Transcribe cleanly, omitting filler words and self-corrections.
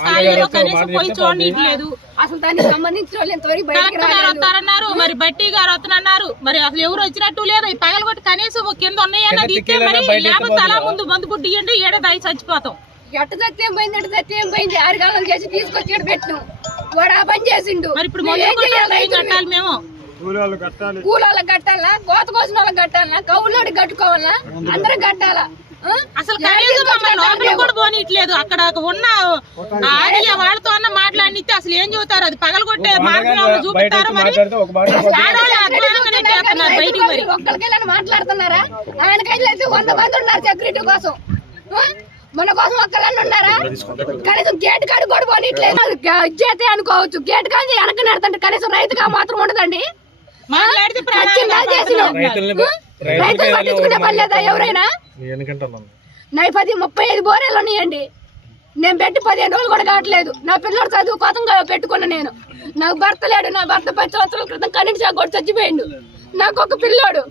స్థాయిలో కనీసం పోయి చూడనీయట్లేదు. అసలు దానికి సంబంధించిన వాళ్ళు ఎంతవరకు కలెక్టర్ గారు వస్తారన్నారు, మరి బట్టి గారు వస్తానన్నారు, మరి అసలు ఎవరు వచ్చినట్టు లేదు. ఈ పగలగొట్టి కనీసం కింద ఉన్నాయన్నది ఇస్తే మరి లేకపోతే అలా ముందు మందు గుడ్డి ఇవ్వండి, ఏడాది చచ్చిపోతాం. ఎట్ట సత్యం పోయింది, ఎట్ట సత్యం పోయింది. ఆరుగాలం చేసి తీసుకొచ్చి పెట్టిన వాడు ఆ పని చేసిండు. మరి ఇప్పుడు కట్టాలి, మేము కూలోళ్ళకి కట్టాలా, కోత కోసిన వాళ్ళకి కట్టాలా, కౌలోడికి కట్టుకోవాలా, అందరం కట్టాలా. అసలు కనీసం మమ్మల్ని లోపలికి కూడా పోనీయట్లేదు. అక్కడ ఉన్న ఆడియో వాళ్ళతో అన్న మాట్లాడితే అసలు ఏం చెబుతారు, అది పగలగొట్టే మార్గంలో చూపిస్తారు. మరి బయటికి మరి ఒక్కరికెళ్ళని మాట్లాడుతున్నారా? ఆయనకైతే 100 మంది ఉన్నారు సెక్యూరిటీ కోసం, మన కోసం ఒక్కళ్ళని ఉన్నారా? కనీసం గేట్ కాడి కూడా పోనీయట్లేదు. ఇచ్చేతే అనుకోవచ్చు, గేట్ కాడి వెనక నడుతుంటే కనీసం రైతుగా మాత్రం ఉండదండి. రైతులు పట్టించుకునే పని లేదా ఎవరైనా? 35 బోరేలు ఉన్నాయండి. నేను పెట్టి 15 రోజులు కూడా కావట్లేదు. నా పిల్లడు చదువు కోసం పెట్టుకున్నా. నేను నాకు భర్త లేడు. నా భర్త 10 సంవత్సరాల క్రితం కరెంట్ షాక్ కొట్టి చచ్చిపోయిండు. నాకు ఒక పిల్లోడు.